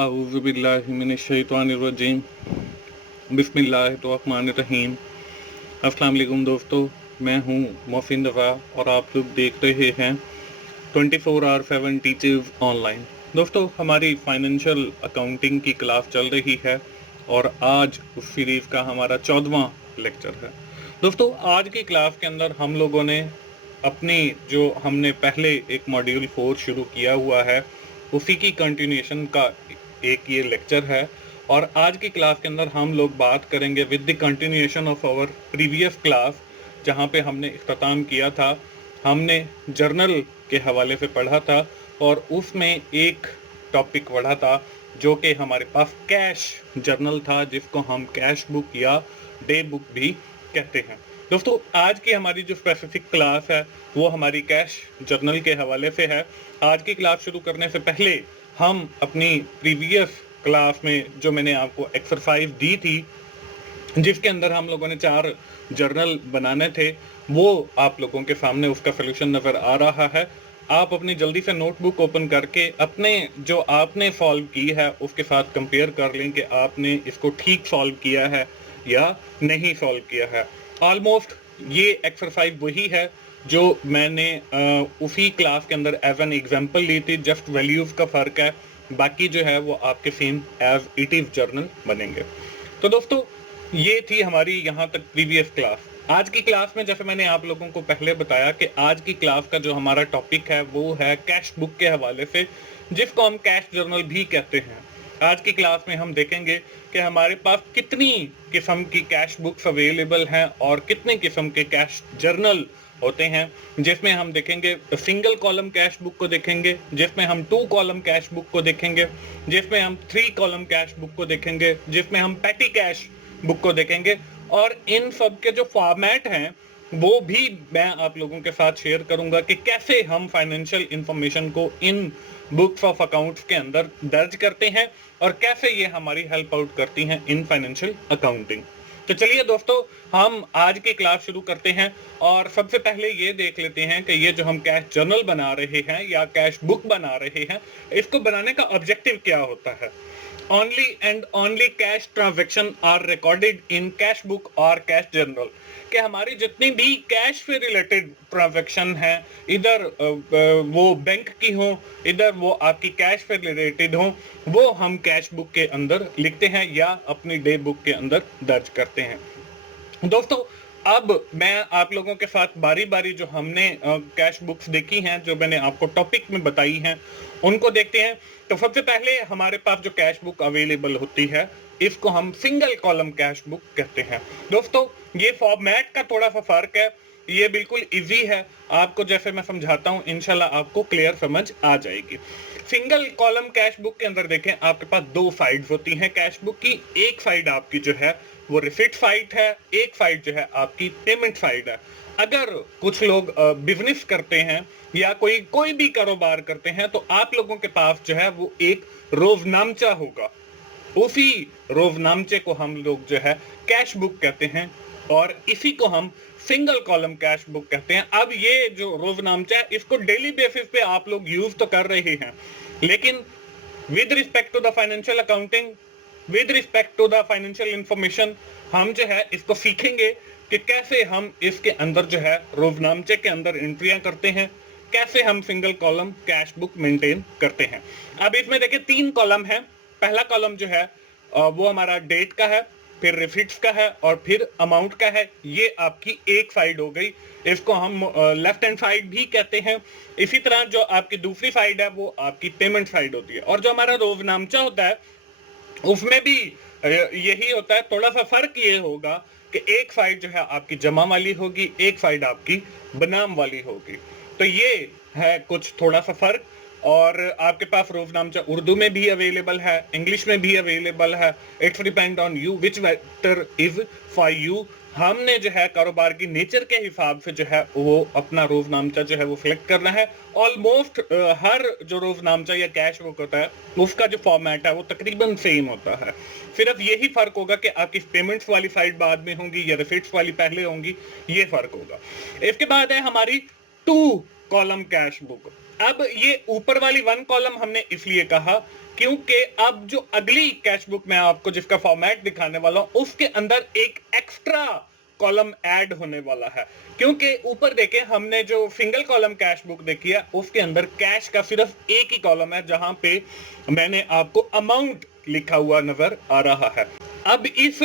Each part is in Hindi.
आऊज़ुबिल्लाहिमिनश्शैतानिर्रजीम बिस्मिल्लाहिर्रहमानिर्रहीम। अस्सलाम वालेकुम दोस्तों, मैं हूँ मोहसिन रज़ा और आप लोग देख रहे हैं 24/7 टीचर्स ऑनलाइन। दोस्तों, हमारी फाइनेंशियल अकाउंटिंग की क्लास चल रही है और आज उस सीरीज़ का हमारा 14वां लेक्चर है। दोस्तों, आज की क्लास के अंदर हम लोगों ने अपनी जो हमने पहले एक मॉड्यूल 4 शुरू किया हुआ है उसी की कंटिन्यूएशन का एक ये लेक्चर है। और आज की क्लास के अंदर हम लोग बात करेंगे with the continuation of our previous class, जहाँ पे हमने इख्तिताम किया था। हमने जर्नल के हवाले से पढ़ा था और उसमें एक टॉपिक पढ़ा था जो कि हमारे पास कैश जर्नल था, जिसको हम कैश बुक या डे बुक भी कहते हैं। दोस्तों, आज की हमारी जो स्पेसिफिक क्लास है वो हमारी कैश जर्नल के हवाले से है। आज की क्लास शुरू करने से पहले हम अपनी प्रीवियस क्लास में जो मैंने आपको एक्सरसाइज दी थी, जिसके अंदर हम लोगों ने 4 जर्नल बनाने थे, वो आप लोगों के सामने उसका सोल्यूशन नज़र आ रहा है। आप अपनी जल्दी से नोटबुक ओपन करके अपने जो आपने सॉल्व की है उसके साथ कंपेयर कर लें कि आपने इसको ठीक सॉल्व किया है या नहीं सॉल्व किया है। ऑलमोस्ट ये एक्सरसाइज वही है जो मैंने उसी क्लास के अंदर एज एन एग्जांपल ली थी, जस्ट वैल्यूज का फ़र्क है, बाकी जो है वो आपके same as it is journal बनेंगे। तो दोस्तों, ये थी हमारी यहाँ तक प्रीवियस क्लास। आज की क्लास में जैसे मैंने आप लोगों को पहले बताया कि आज की क्लास का जो हमारा टॉपिक है वो है कैश बुक के हवाले से, जिसको हम कैश जर्नल भी कहते हैं। आज की क्लास में हम देखेंगे कि हमारे पास कितनी किस्म की कैश बुक्स अवेलेबल हैं और कितने किस्म के कैश जर्नल होते हैं, जिसमें हम देखेंगे सिंगल कॉलम कैश बुक को देखेंगे, जिसमें हम 2 कॉलम कैश बुक को देखेंगे, जिसमें हम 3 कॉलम कैश बुक को देखेंगे, जिसमें हम पैटी कैश बुक को देखेंगे। और इन सब के जो फॉर्मेट हैं वो भी मैं आप लोगों के साथ शेयर करूंगा कि कैसे हम फाइनेंशियल इंफॉर्मेशन को इन बुक्स ऑफ अकाउंट्स के अंदर दर्ज करते हैं और कैसे ये हमारी हेल्प आउट करती हैं इन फाइनेंशियल अकाउंटिंग। तो चलिए दोस्तों, हम आज की क्लास शुरू करते हैं और सबसे पहले ये देख लेते हैं कि ये जो हम कैश जर्नल बना रहे हैं या कैश बुक बना रहे हैं, इसको बनाने का ऑब्जेक्टिव क्या होता है। Only and only cash transaction are recorded in cash book और कैश जर्नल, कि हमारी जितनी भी कैश से रिलेटेड ट्रांजैक्शन हैं, इधर वो बैंक की हो, इधर वो आपकी कैश से रिलेटेड हो, वो हम कैश बुक के अंदर लिखते हैं या अपनी डे बुक के अंदर दर्ज करते हैं। दोस्तों, अब मैं आप लोगों के साथ बारी बारी जो हमने कैश बुक्स देखी हैं, जो मैंने आपको टॉपिक में बताई हैं, उनको देखते हैं। तो सबसे पहले हमारे पास जो कैश बुक अवेलेबल होती है, इसको हम सिंगल कॉलम कैश बुक कहते हैं। दोस्तों, ये फॉर्मेट का थोड़ा सा फर्क है, ये बिल्कुल इजी है, आपको जैसे मैं समझाता हूँ इंशाल्लाह आपको क्लियर समझ आ जाएगी। सिंगल कॉलम कैश बुक के अंदर देखें, आपके पास 2 साइड्स होती हैं कैश बुक की। एक साइड आपकी जो है वो रिसिप्ट साइड है, एक साइड जो है आपकी पेमेंट साइड है। अगर कुछ लोग बिजनेस करते हैं या कोई भी कारोबार करते हैं, तो आप लोगों के पास जो है वो एक रोजनामचा होगा। उसी रोजनामचे को हम लोग जो है कैश बुक कहते हैं और इसी को हम सिंगल कॉलम कैश बुक कहते हैं। अब ये जो रोजनामचा है, इसको डेली बेसिस पे आप लोग यूज तो कर रहे हैं, लेकिन with respect to the financial accounting, with respect to the financial information, हम जो है इसको सीखेंगे कि कैसे हम इसके अंदर जो है रोजनामचे के अंदर एंट्रियां करते हैं, कैसे हम single column cash book maintain करते हैं। अब इसमें देखिए 3 कॉलम है। पहला कॉलम जो है वो हमारा डेट का है, फिर रिसिप्ट्स का है और फिर अमाउंट का है। ये आपकी एक साइड हो गई, इसको हम लेफ्ट हैंड साइड भी कहते हैं। इसी तरह जो आपकी दूसरी साइड है वो आपकी पेमेंट साइड होती है। और जो हमारा रोजनामचा होता है उसमें भी यही होता है, थोड़ा सा फर्क ये होगा कि एक साइड जो है आपकी जमा वाली होगी, एक साइड आपकी बनाम वाली होगी। तो ये है कुछ थोड़ा सा फर्क। और आपके पास रोजनामचा उर्दू में भी अवेलेबल है, इंग्लिश में भी अवेलेबल है। It's depend on you which better is for you. हमने जो है कारोबार की नेचर के हिसाब से जो है वो अपना रोजनामचा जो है वो सिलेक्ट करना है। ऑलमोस्ट हर जो रोजनामचा या कैश बुक होता है उसका जो फॉर्मेट है वो तकरीबन सेम होता है। सिर्फ यही फर्क होगा कि आपकी पेमेंट्स वाली साइड बाद में होंगी या रिसिप्ट्स वाली पहले होंगी, ये फर्क होगा। इसके बाद है हमारी 2 कॉलम कैश बुक। अब ये ऊपर वाली 1 कॉलम हमने इसलिए कहा क्योंकि अब जो अगली कैश बुक मैं आपको जिसका फॉर्मेट दिखाने वाला हूं उसके अंदर एक एक्स्ट्रा कॉलम ऐड होने वाला है। क्योंकि ऊपर देखें हमने जो सिंगल कॉलम कैश बुक देखी है उसके अंदर कैश का सिर्फ एक ही कॉलम है जहां पे मैंने आपको अमाउंट लिखा हुआ नजर आ रहा है। अब इस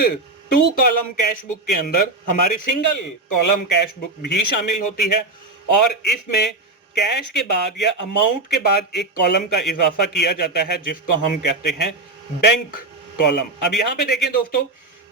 2 कॉलम कैश बुक के अंदर हमारी सिंगल कॉलम कैश बुक भी शामिल होती है और इसमें कैश के बाद या अमाउंट के बाद एक कॉलम का इजाफा किया जाता है जिसको हम कहते हैं बैंक कॉलम। अब यहां पे देखें दोस्तों,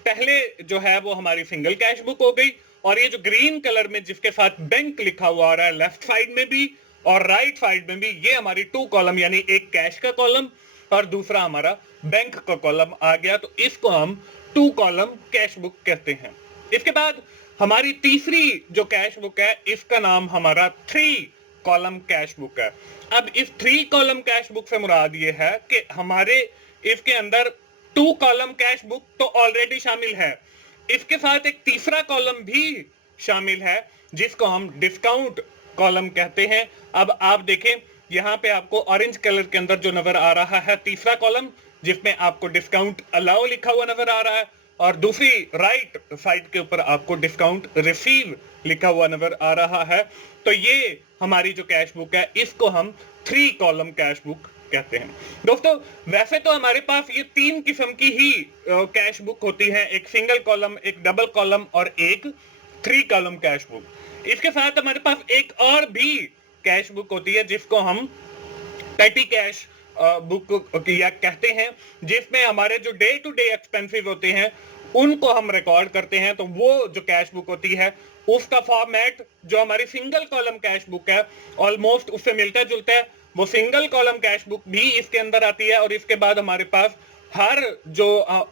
पहले जो है वो हमारी सिंगल कैश बुक हो गई और ये जो ग्रीन कलर में जिसके साथ बैंक लिखा हुआ आ रहा है लेफ्ट साइड में भी और राइट साइड में भी, ये हमारी 2 कॉलम यानी एक कैश का कॉलम और दूसरा हमारा बैंक का कॉलम आ गया। तो इसको हम 2 कॉलम कैश बुक कहते हैं। इसके बाद हमारी तीसरी जो कैश बुक है इसका नाम हमारा 3 कॉलम कैश बुक है। अब इस 3 कॉलम कैश बुक से मुराद ये है कि हमारे इसके अंदर 2 कॉलम कैश बुक तो ऑलरेडी शामिल है, इसके साथ एक तीसरा कॉलम भी शामिल है जिसको हम डिस्काउंट कॉलम कहते हैं। अब आप देखें यहां पे आपको ऑरेंज कलर के अंदर जो नजर आ रहा है तीसरा कॉलम जिसमें आपको डिस्काउंट अलाउ लिखा हुआ नजर आ रहा है और दूसरी राइट साइड के ऊपर आपको डिस्काउंट रिसीव लिखा हुआ नजर आ रहा है। तो ये हमारी जो कैश बुक है इसको हम 3 कॉलम कैश बुक कहते हैं। दोस्तों वैसे तो हमारे पास ये 3 किस्म की ही कैश बुक होती है, एक सिंगल कॉलम, एक डबल कॉलम और एक 3 कॉलम कैश बुक। इसके साथ हमारे पास एक और भी कैश बुक होती है जिसको हम पेटी कैश बुक या कहते हैं, जिसमें हमारे जो डे टू डे एक्सपेंसेस होते हैं उनको हम रिकॉर्ड करते हैं। तो वो जो कैश बुक होती है उसका फॉर्मेट जो हमारी सिंगल कॉलम कैश बुक है ऑलमोस्ट उससे मिलता जुलता है। वो सिंगल कॉलम कैश बुक भी इसके अंदर आती है और इसके बाद हमारे पास हर जो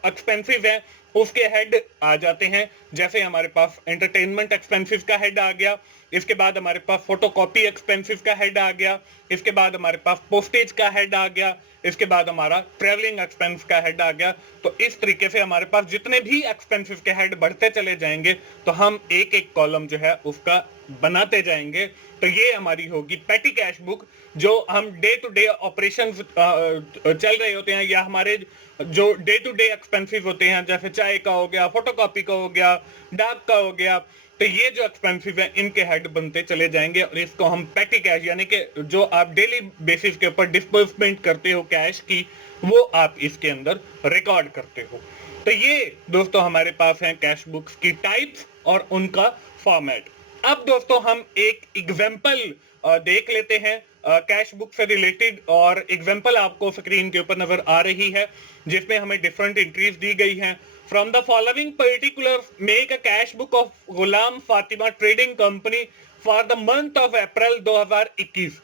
एक्सपेंसेस है उसके हेड आ जाते हैं। जैसे हमारे पास एंटरटेनमेंट एक्सपेंसेस का हेड आ गया, इसके बाद हमारे पास फोटोकॉपी एक्सपेंसेस का हेड आ गया, इसके बाद हमारे पास पोस्टेज का हेड आ गया, इसके बाद हमारा ट्रेवलिंग एक्सपेंस का हेड आ गया। तो इस तरीके से हमारे पास जितने भी एक्सपेंसेस के हेड बढ़ते चले जाएंगे तो हम एक एक कॉलम जो है उसका बनाते जाएंगे। तो ये हमारी होगी पेटी कैश बुक जो हम डे टू डे ऑपरेशन चल रहे होते हैं या हमारे जो डे टू डे एक्सपेंसिव होते हैं जैसे चाय का हो गया, फोटोकॉपी का हो गया, डाक का हो गया, तो ये जो एक्सपेंसिव है इनके हेड बनते चले जाएंगे और इसको हम पेटी कैश यानी कि जो आप डेली बेसिस के ऊपर डिस्बर्समेंट करते हो कैश की वो आप इसके अंदर रिकॉर्ड करते हो। तो ये दोस्तों हमारे पास हैं कैश बुक्स की टाइप्स और उनका फॉर्मेट। अब दोस्तों हम एक एग्जांपल देख लेते हैं कैश बुक से रिलेटेड और एग्जांपल आपको स्क्रीन के ऊपर नजर आ रही है जिसमें हमें डिफरेंट एंट्रीज दी गई हैं। From the following particular make a cash book of Ghulam Fatima trading company for the month of April 2021।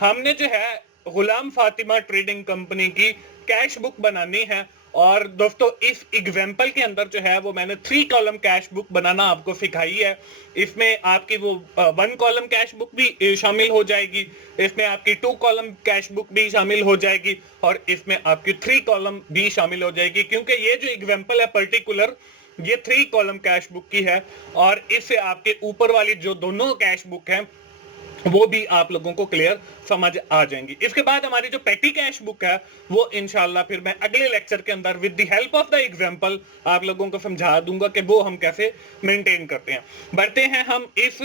हमने जो है गुलाम फातिमा ट्रेडिंग कंपनी की कैश बुक बनानी है और दोस्तों इस एग्जांपल के अंदर जो है वो मैंने 3 कॉलम कैश बुक बनाना आपको सिखाई है। इसमें आपकी वो 1 कॉलम कैश बुक भी शामिल हो जाएगी, इसमें आपकी 2 कॉलम कैश बुक भी शामिल हो जाएगी और इसमें आपकी 3 कॉलम भी शामिल हो जाएगी। क्योंकि ये जो एग्जांपल है पर्टिकुलर ये 3 कॉलम कैश बुक की है और इससे आपके ऊपर वाली जो दोनों कैश बुक है वो भी आप लोगों को क्लियर समझ आ जाएंगी। इसके बाद हमारी जो पेटी कैश बुक है वो इंशाल्लाह फिर मैं अगले लेक्चर के अंदर with the help of the example आप लोगों को समझा दूंगा कि वो हम कैसे मेंटेन करते हैं। बढ़ते हैं हम इस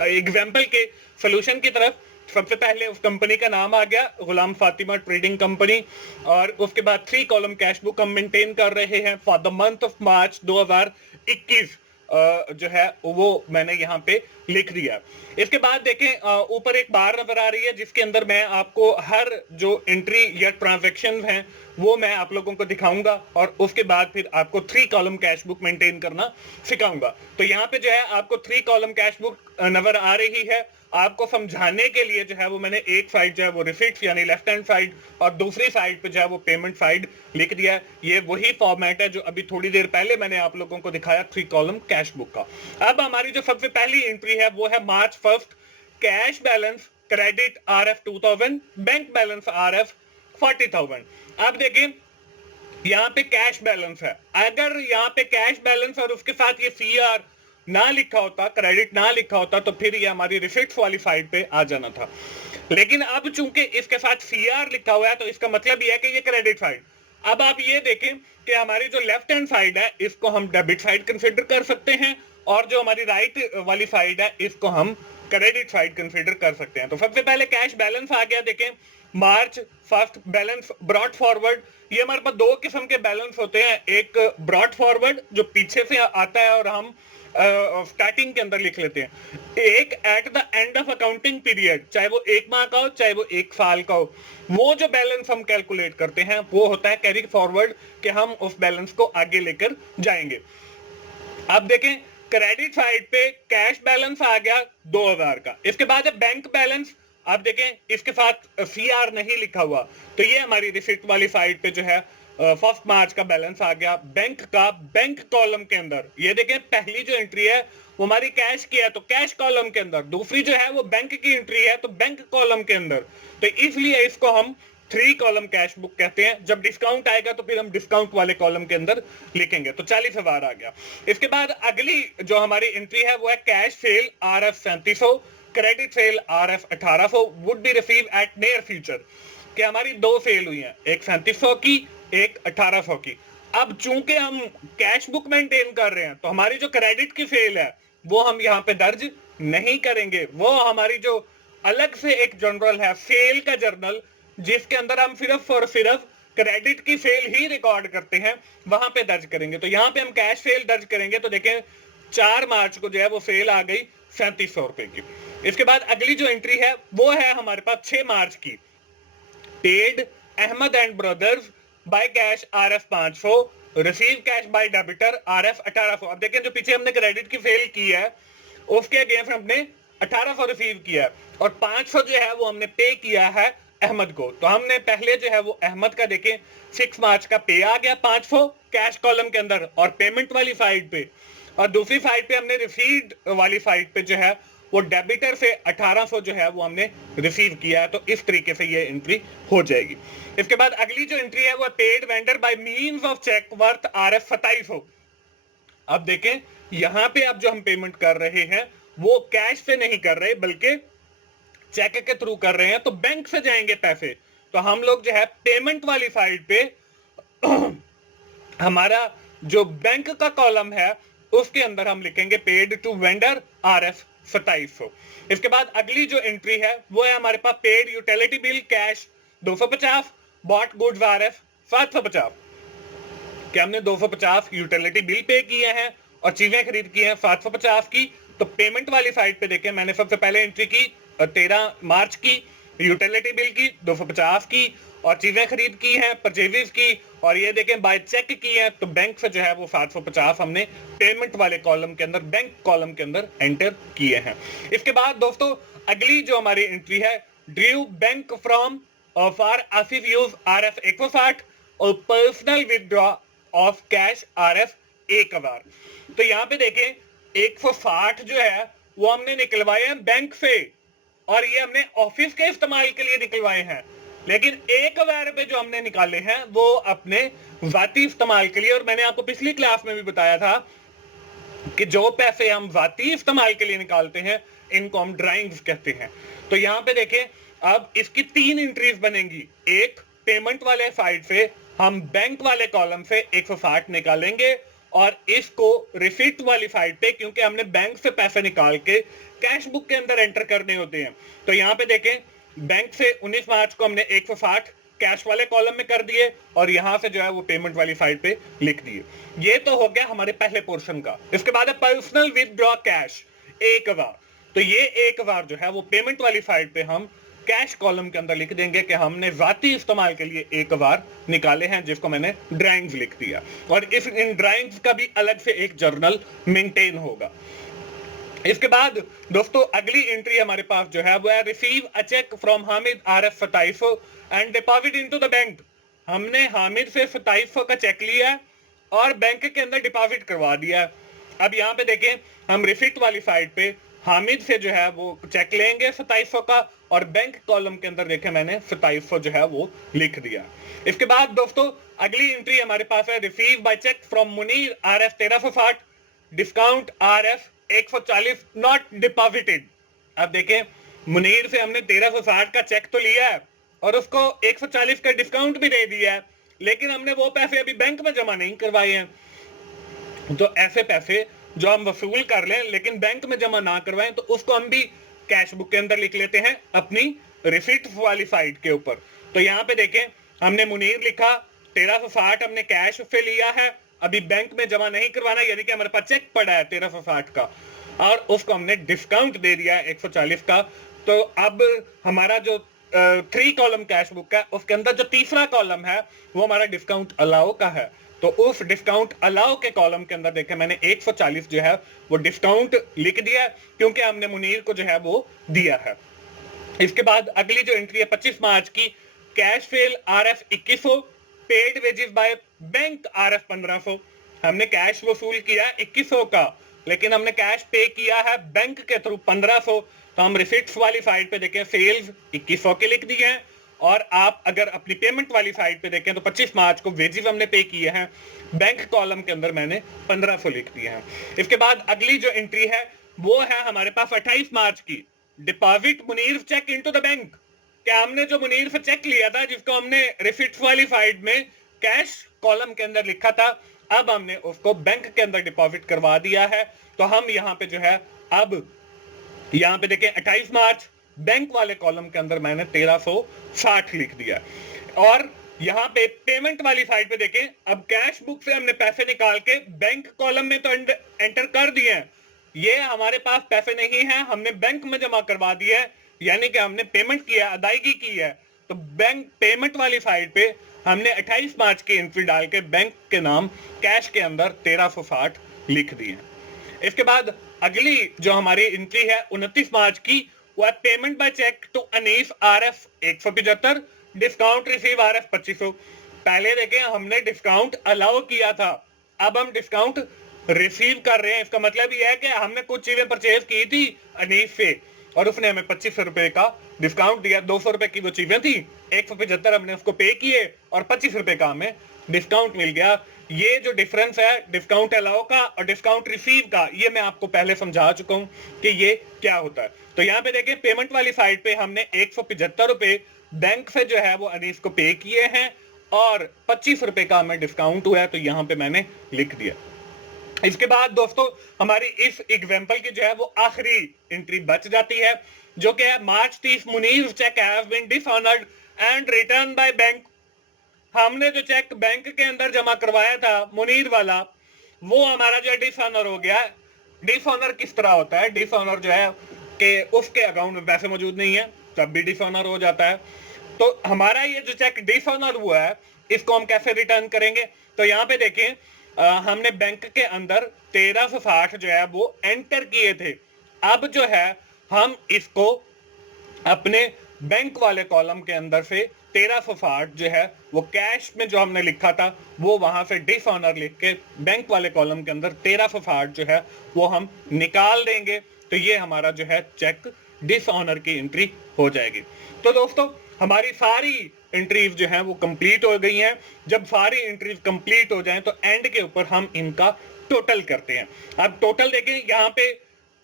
एग्जांपल के सॉल्यूशन की तरफ। सबसे पहले उस कंपनी का नाम आ गया गुलाम फातिमा ट्रेडिंग कंपनी और उसके बाद 3 कॉलम कैश बुक हम मेंटेन कर रहे हैं for the month of March 2021 जो है वो मैंने यहाँ पे लिख दिया। इसके बाद देखें ऊपर एक बार नजर आ रही है जिसके अंदर मैं आपको हर जो एंट्री या ट्रांजैक्शन हैं वो मैं आप लोगों को दिखाऊंगा और उसके बाद फिर आपको 3 कॉलम कैश बुक मेंटेन करना सिखाऊंगा। तो यहाँ पे जो है आपको 3 कॉलम कैश बुक नजर आ रही है। आपको समझाने के लिए जो है वो मैंने एक साइड जो है वो रिसिप्ट्स यानी लेफ्ट हैंड साइड और दूसरी साइड पे जो है वो पेमेंट साइड लिख दिया है। ये वही फॉर्मेट है जो अभी थोड़ी देर पहले मैंने आप लोगों को दिखाया 3 कॉलम कैश बुक का। अब हमारी जो सबसे पहली एंट्री है वो है मार्च 1 cash balance credit RF 2000, bank balance RF 40,000। अब देखिए यहाँ पे कैश बैलेंस है, अगर यहाँ पे कैश बैलेंस और उसके साथ ये CR ना लिखा होता, क्रेडिट ना लिखा होता, तो फिर ये हमारी रिसिप्ट वाली साइड पे आ जाना था। लेकिन अब चूंकि इसके साथ सीआर लिखा हुआ है तो इसका मतलब ये है कि ये क्रेडिट साइड। अब आप ये देखें कि हमारी जो लेफ्ट हैंड साइड है इसको हम डेबिट साइड कंसिडर कर सकते हैं, और जो हमारी राइट वाली साइड है इसको हम क्रेडिट साइड कंसिडर कर सकते हैं। तो सबसे पहले कैश बैलेंस आ गया। देखें, March first balance brought forward. ये हमारे पास दो किस्म के बैलेंस होते हैं, एक ब्रॉट फॉरवर्ड जो पीछे से आता है और हम स्टार्टिंग के अंदर लिख लेते हैं, एक at the end of accounting period, चाहे वो 1 माह का हो चाहे वो 1 साल का हो, वो जो बैलेंस हम कैलकुलेट करते हैं वो होता है कैरी फॉरवर्ड, कि हम उस बैलेंस को आगे लेकर जाएंगे। अब देखें, क्रेडिट साइड पे कैश बैलेंस आ गया 2000 का। इसके बाद है बैंक बैलेंस। आप देखें इसके साथ सीआर नहीं लिखा हुआ, तो ये हमारी रिसिप्ट वाली साइड पे जो है फर्स्ट मार्च का बैलेंस आ गया बैंक का, बैंक कॉलम के अंदर। ये देखें, पहली जो एंट्री है वो हमारी कैश की है तो कैश कॉलम के अंदर, दूसरी जो है वो बैंक की एंट्री है तो बैंक कॉलम के अंदर। तो इसलिए इसको हम 3 कॉलम कैश बुक कहते हैं। जब डिस्काउंट आएगा तो फिर हम डिस्काउंट वाले कॉलम के अंदर लिखेंगे। तो 40,000 आ गया। इसके बाद अगली जो हमारी एंट्री है वो है cash cell RF 3700, credit sale RF 1800 would be receive at near future. कि हमारी 2 सेल हुई हैं, एक 3700 की, एक 1800 की। अब चूंकि हम कैश बुक मेंटेन कर रहे हैं तो हमारी जो क्रेडिट की सेल है वो हम यहाँ पे दर्ज नहीं करेंगे। वो हमारी जो अलग से एक जर्नल है, सेल का जर्नल, जिसके अंदर हम सिर्फ और सिर्फ क्रेडिट की सेल ही रिकॉर्ड करते हैं, वहां पे दर्ज करेंगे। तो यहाँ पे हम कैश सेल दर्ज करेंगे। तो देखें 4 मार्च को जो है वो सेल आ गई 3700 रुपए की। इसके बाद अगली जो एंट्री है वो है हमारे पास 6 मार्च की, paid Ahmed and brothers by cash RF 500, receive cash by debtor RF 1800। अब देखें, जो पीछे हमने क्रेडिट की सेल की है उसके अगेंस्ट हमने 1800 रिसीव किया है, और 500 जो है वो हमने पे किया है अहमद को। तो हमने पहले जो है वो अहमद का देखें 6 मार्च का पे आ गया 500 कैश कॉलम के अंदर और पेमेंट वाली साइड पे, और दूसरी साइड पे हमने रिसीव्ड वाली साइड पे जो है वो डेबिटर से 1800 जो है वो हमने रिसीव किया है। तो इस तरीके से ये एंट्री हो जाएगी। इसके बाद अगली जो एंट्री है वो paid vendor by means of cheque worth RF 2700। अब देखें, यहां पे अब जो हम पेमेंट कर रहे हैं वो कैश से नहीं कर रहे बल्कि चेक के थ्रू कर रहे हैं, तो बैंक से जाएंगे पैसे। तो हम लोग जो है पेमेंट वाली साइड पे हमारा जो बैंक का कॉलम है उसके अंदर हम लिखेंगे पेड टू वेंडर RF 2700। इसके बाद अगली जो एंट्री है वो है हमारे पास paid utility bill cash 250, bought goods RF 750। कि हमने 250 यूटिलिटी बिल पे किए हैं और चीजें खरीद की हैं 750 की। तो पेमेंट वाली साइड पे देखें, मैंने सबसे पहले एंट्री की 13 मार्च की, यूटिलिटी बिल की 250 की, और चीजें खरीद की हैं परचेजेस की, और ये देखें बाय चेक की है। तो बैंक से जो है वो 750 हमने पेमेंट वाले कॉलम के अंदर, बैंक कॉलम के अंदर एंटर किए हैं। इसके बाद दोस्तों अगली जो हमारी एंट्री है, Drew bank from for Asif use RF 160 और personal withdraw of cash RF 1000। तो यहाँ पे देखें 160 जो है वो हमने निकलवाए हैं बैंक से, और ये हमने ऑफिस के इस्तेमाल के लिए निकलवाए हैं। लेकिन 1000 रुपए जो हमने निकाले हैं वो अपने जाती इस्तेमाल के लिए। और मैंने आपको पिछली क्लास में भी बताया था कि जो पैसे हम जाती इस्तेमाल के लिए निकालते हैं इनको हम ड्राइंग्स कहते हैं। तो यहाँ पे देखें, अब इसकी 3 एंट्रीज बनेंगी। एक, पेमेंट वाले साइड से हम बैंक वाले कॉलम से 160 निकालेंगे, और इसको रिसीट वाली साइड पे, क्योंकि हमने बैंक से पैसे निकाल के कैश बुक के अंदर एंटर करने होते हैं, तो यहाँ पे देखें बैंक से 19 मार्च को हमने 160 कैश वाले कॉलम में कर दिए और यहां से जो है वो पेमेंट वाली साइड पे लिख दिए। ये तो हो गया हमारे पहले पोर्शन का। इसके बाद है पर्सनल विथड्रॉ कैश 1000। तो ये 1000 जो है वो पेमेंट वाली साइड पे हम कैश कॉलम के अंदर लिख देंगे कि हमने जाती इस्तेमाल के लिए 1000 निकाले हैं, जिसको मैंने ड्राइंग्स लिख दिया। और इस इन ड्राइंग्स का भी अलग से एक जर्नल मेंटेन होगा। इसके बाद दोस्तों अगली एंट्री हमारे पास जो है वो है receive a cheque from Hamid RF 2700 and deposit into the bank. हमने हामिद से 2700 का चेक लिया है और बैंक के अंदर डिपॉजिट करवा दिया है। अब यहाँ पे देखें, हम रिसिट वाली साइड पे हामिद से जो है वो चेक लेंगे 2700 का, और बैंक कॉलम के अंदर देखें मैंने 2700 जो है वो लिख दिया। इसके बाद दोस्तों अगली एंट्री हमारे पास है receive by cheque from Munir RF 1360, discount RF 140 not deposited. अब देखें, मुनीर से हमने 1360 का चेक तो लिया है और उसको 140 का डिस्काउंट भी दे दिया है, लेकिन हमने वो पैसे अभी बैंक में जमा नहीं करवाए हैं। तो ऐसे पैसे जो हम वसूल कर लें लेकिन बैंक में जमा ना करवाएं, तो उसको हम भी कैश बुक के अंदर लिख लेते हैं अपनी रिसिप्ट वाली साइड के ऊपर। तो यहाँ पे देखें, हमने मुनीर लिखा, 1360 हमने कैश से लिया है, अभी बैंक में जमा नहीं करवाना, यानी कि हमारे पास चेक पड़ा है 1360 का और उसको हमने डिस्काउंट दे दिया है 140 का। तो अब हमारा जो 3 कॉलम कैश बुक है उसके अंदर जो तीसरा कॉलम है वो हमारा डिस्काउंट अलाउ का है। तो उस डिस्काउंट अलाउ के कॉलम के अंदर देखें, मैंने 140 जो है वो डिस्काउंट लिख दिया है क्योंकि हमने मुनीर को जो है वो दिया है। इसके बाद अगली जो एंट्री है 25 मार्च की, cash fail RF 2100, paid wages by bank RF 1500। हमने कैश वसूल किया 2100 का, लेकिन हमने कैश पे किया है बैंक के थ्रू 1500। तो हम रिसिप्ट्स वाली साइड पे देखें, सेल्स 2100 के लिख दिए हैं, और आप अगर अपनी पेमेंट वाली साइड पे देखें तो 25 मार्च को वेजेस हमने पे किए हैं, बैंक कॉलम के अंदर मैंने 1500 लिख दिए हैं। इसके बाद अगली जो एंट्री है वो है हमारे पास 28 मार्च की, deposit Munir cheque into the bank. क्या हमने जो मुनीर से चेक लिया था जिसको हमने रिसिप्ट वाली साइड में कैश कॉलम के अंदर लिखा था, अब हमने उसको बैंक के अंदर डिपॉजिट करवा दिया है। तो हम यहाँ पे जो है अब यहाँ पे देखें 28 मार्च बैंक वाले कॉलम के अंदर मैंने 1360 लिख दिया। और यहाँ पे पेमेंट वाली साइड पे देखें, अब कैश बुक से हमने पैसे निकाल के बैंक कॉलम में तो एंटर कर दिए हैं, ये हमारे पास पैसे नहीं है, हमने बैंक में जमा करवा दिया है, यानी कि हमने पेमेंट किया, अदायगी की है। तो बैंक पेमेंट वाली साइड पे हमने 28 मार्च की एंट्री डाल के बैंक के नाम कैश के अंदर 1360 लिख दिए। इसके बाद अगली जो हमारी एंट्री है 29 मार्च की, वो है payment by cheque to Anis RF 175, discount receive RF 2500। पहले देखें, हमने डिस्काउंट अलाउ किया था, अब हम डिस्काउंट रिसीव कर रहे हैं। इसका मतलब यह है कि हमने कुछ चीजें परचेज की थी अनीस से और उसने हमें 2500 रुपए का डिस्काउंट दिया। 200 रुपए की वो चीजें थी, 175 हमने उसको पे किए और 25 रुपए का हमें डिस्काउंट मिल गया। ये जो डिफरेंस है डिस्काउंट अलाउ का और डिस्काउंट रिसीव का, ये मैं आपको पहले समझा चुका हूं कि ये क्या होता है। तो यहाँ पे देखें, पेमेंट वाली साइड पे हमने 175 रुपए बैंक से जो है वो अनीस को पे किए हैं और 25 रुपए का हमें डिस्काउंट हुआ है, तो यहाँ पे मैंने लिख दिया। इसके बाद दोस्तों हमारी इस एग्जांपल की जो है वो आखिरी एंट्री बच जाती है, जो कि है March 30 Munir cheque have been dishonoured and return by bank. हमने जो चेक बैंक के अंदर जमा करवाया था मुनीर वाला, वो हमारा जो है डिसऑनर हो गया। डिसऑनर किस तरह होता है? डिसऑनर जो है कि उसके अकाउंट में पैसे मौजूद नहीं है, तब भी डिसऑनर हो जाता है। तो हमारा ये जो चेक डिसऑनर हुआ है, इसको हम कैसे रिटर्न करेंगे? तो यहाँ पे देखें, हमने बैंक के अंदर 1360 जो है वो एंटर किए थे। अब जो है हम इसको अपने बैंक वाले कॉलम के अंदर से 1360 जो है वो कैश में जो हमने लिखा था वो वहां से डिसऑनर लिख के बैंक वाले कॉलम के अंदर 1360 जो है वो हम निकाल देंगे। तो ये हमारा जो है चेक डिसऑनर की एंट्री हो जाएगी। तो दोस्तों हमारी सारी एंट्रीज जो हैं वो कंप्लीट हो गई हैं। जब सारी एंट्रीज कंप्लीट हो जाएं तो एंड के ऊपर हम इनका टोटल करते हैं। अब टोटल देखें, यहाँ पे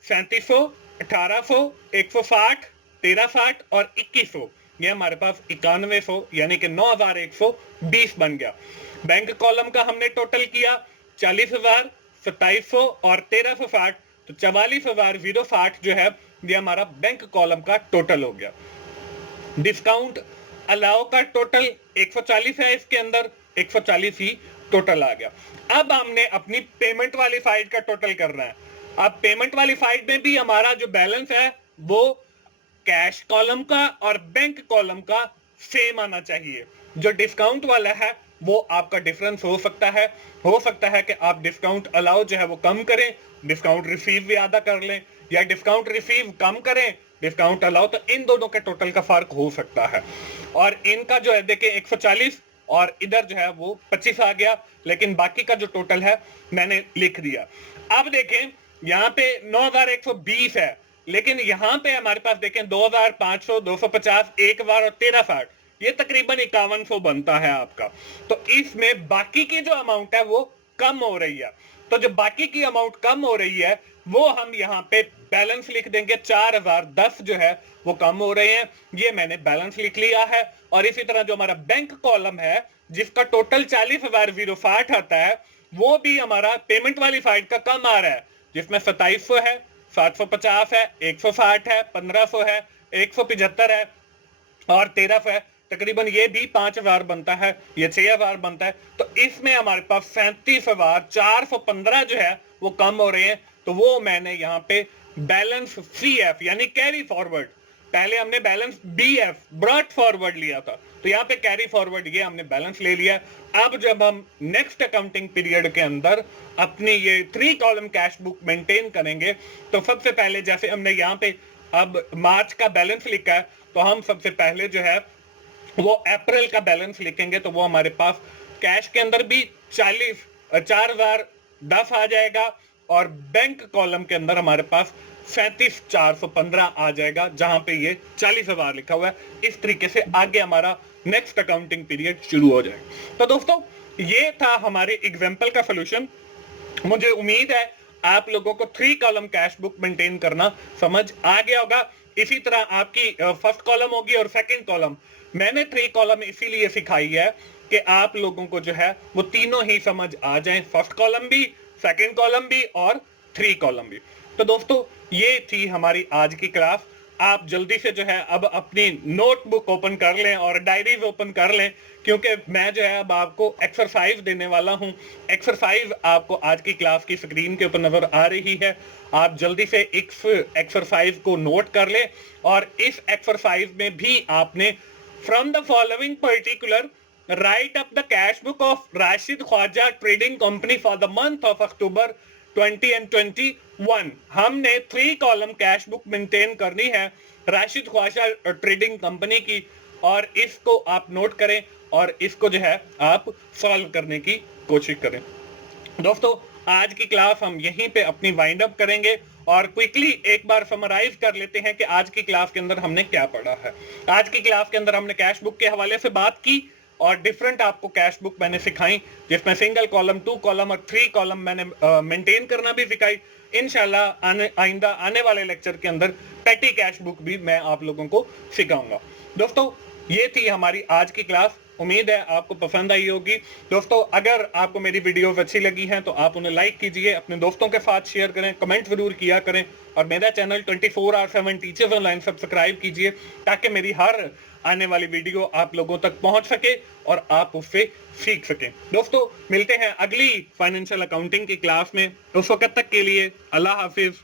3700, 1800, 160, 1360 और 2100, ये हमारे पास 9100 यानी कि 9120 बन गया। बैंक कॉलम का हमने टोटल किया 40,000, 2700 और 1360, तो 44,060 जो है ये हमारा बैंक कॉलम का टोटल हो गया। डिस्काउंट अलाउ का टोटल 140 है, इसके अंदर 140 ही टोटल आ गया। अब हमने अपनी पेमेंट वाली साइड का टोटल करना है। अब पेमेंट वाली साइड में भी हमारा जो बैलेंस है वो कैश कॉलम का और बैंक कॉलम का सेम आना चाहिए। जो डिस्काउंट वाला है वो आपका डिफरेंस हो सकता है कि आप डिस्काउंट अलाउ जो है वो कम करें, डिस्काउंट रिसीव भी आधा कर लें, या डिस्काउंट रिसीव कम करें, डिस्काउंट अलाउ, तो इन दोनों के टोटल का फर्क हो सकता है। और इनका जो है देखें 140 और इधर जो है वो 25 आ गया, लेकिन बाकी का जो टोटल है मैंने लिख दिया। अब देखें यहाँ पे 9120 है, लेकिन यहाँ पे हमारे पास देखें 2500, 250, 1000 और 1360, ये तकरीबन 5100 बनता है आपका। तो इसमें बाकी की जो अमाउंट है वो कम हो रही है। तो जो बाकी की अमाउंट कम हो रही है वो हम यहाँ पे बैलेंस लिख देंगे। 4010 जो है वो कम हो रहे हैं, ये मैंने बैलेंस लिख लिया है। और इसी तरह जो हमारा बैंक कॉलम है जिसका टोटल 40,060 आता है, वो भी हमारा पेमेंट वाली साइड का कम आ रहा है, जिसमें 2700 है, 750 है, 160 है, 1500 है, 175 है और 1300 है। तकरीबन ये भी 5000 बनता है, ये 6000 बनता है। तो इसमें हमारे पास 37,415 जो है वो कम हो रहे हैं। तो वो मैंने यहाँ पे बैलेंस CF यानी कैरी फॉरवर्ड, पहले हमने बैलेंस BF ब्रॉट फॉरवर्ड लिया था, तो यहाँ पे कैरी फॉरवर्ड ये हमने बैलेंस ले लिया। अब जब हम नेक्स्ट अकाउंटिंग पीरियड के अंदर अपनी ये 3 कॉलम कैश बुक मेंटेन करेंगे, तो सबसे पहले जैसे हमने यहाँ पे अब मार्च का बैलेंस लिखा है, तो हम सबसे पहले जो है वो अप्रैल का बैलेंस लिखेंगे। तो वो हमारे पास कैश के अंदर भी 4010 आ जाएगा और बैंक कॉलम के अंदर हमारे पास 37,415 आ जाएगा, जहां पे ये 40,000 लिखा हुआ है। इस तरीके से आगे हमारा नेक्स्ट अकाउंटिंग पीरियड शुरू हो जाएगा। तो दोस्तों ये था हमारे एग्जाम्पल का सोल्यूशन। मुझे उम्मीद है आप लोगों को 3 कॉलम कैश बुक मेंटेन करना समझ आ गया होगा। इसी तरह आपकी फर्स्ट कॉलम होगी और सेकंड कॉलम। मैंने 3 कॉलम इसीलिए सिखाई है कि आप लोगों को जो है वो तीनों ही समझ आ जाएं, फर्स्ट कॉलम भी, सेकंड कॉलम भी और 3 कॉलम भी। तो दोस्तों ये थी हमारी आज की क्लास। आप जल्दी से जो है अब अपनी नोटबुक ओपन कर लें और डायरीज ओपन कर लें, क्योंकि मैं जो है अब आपको एक्सरसाइज देने वाला हूं। एक्सरसाइज आपको आज की क्लास की स्क्रीन के ऊपर नजर आ रही है। आप जल्दी से इस एक्सरसाइज को नोट कर लें और इस एक्सरसाइज में भी आपने from the following particular write up the cash book of Rashid Khwaja trading company for the month of October 20 and 21। हमने 3 कॉलम कैश बुक मेंटेन करनी है राशिद ख्वाजा ट्रेडिंग कंपनी की, और इसको आप नोट करें और इसको जो है आप सॉल्व करने की कोशिश करें। दोस्तों आज की क्लास हम यहीं पे अपनी वाइंड अप करेंगे और क्विकली एक बार समराइज कर लेते हैं कि आज की क्लास के अंदर हमने क्या पढ़ा है। आज की क्लास के अंदर हमने कैश बुक के हवाले से बात की और डिफरेंट आपको कैश बुक मैंने सिखाई, जिसमें सिंगल कॉलम, 2 कॉलम और 3 कॉलम मैंने मेंटेन करना भी सिखाई। इंशाल्लाह आइंदा आने वाले लेक्चर के अंदर पेटी कैश बुक भी मैं आप लोगों को सिखाऊंगा। दोस्तों ये थी हमारी आज की क्लास। उम्मीद है आपको पसंद आई होगी। दोस्तों अगर आपको मेरी वीडियोस अच्छी लगी हैं तो आप उन्हें लाइक कीजिए, अपने दोस्तों के साथ शेयर करें, कमेंट जरूर किया करें और मेरा चैनल 24/7 टीचर्स ऑनलाइन सब्सक्राइब कीजिए, ताकि मेरी हर आने वाली वीडियो आप लोगों तक पहुंच सके और आप उससे सीख सकें। दोस्तों मिलते हैं अगली फाइनेंशियल अकाउंटिंग की क्लास में। उस वक्त तक के लिए अल्लाह हाफिज।